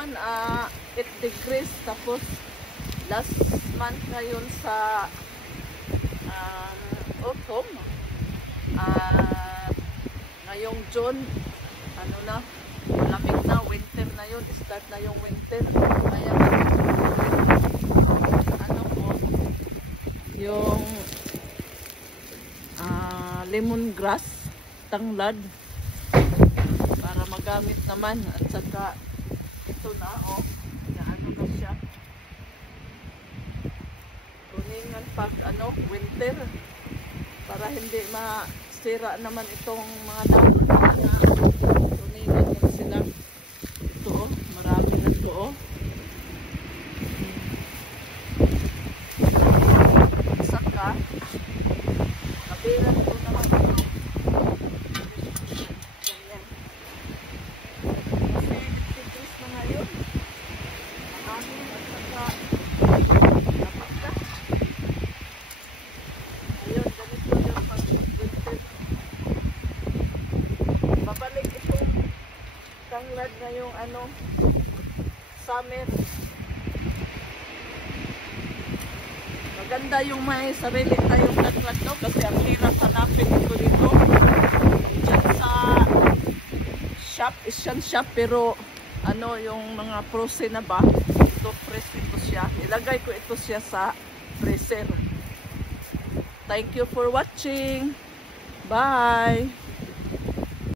ngayon 8 degrees, tapos last month ngayon sa autumn, ngayong June, ano na, malamig na, winter na yun, start na yung winter. Kaya ano po, yung lemongrass, tanglad, para magamit naman. At saka ito na, ano na siya, tuningan pag winter, para hindi masira naman itong mga dahon. Tuningan na sila. Ito marami na ito At saka kabiran ito naman ganyan. Kasi nagtitris na ngayon, mahangin, at saka napagka. Ayun, ganito yung pag-winter. Babalik itong tanglad ngayong summer. Maganda yung may sarili tayong tanglad, no? Kasi ang hirap hanapin ito dito. Diyan sa shop, Asian shop, pero yung mga frozen na ba, ito fresh ito siya. Ilagay ko ito siya sa freezer. Thank you for watching. Bye!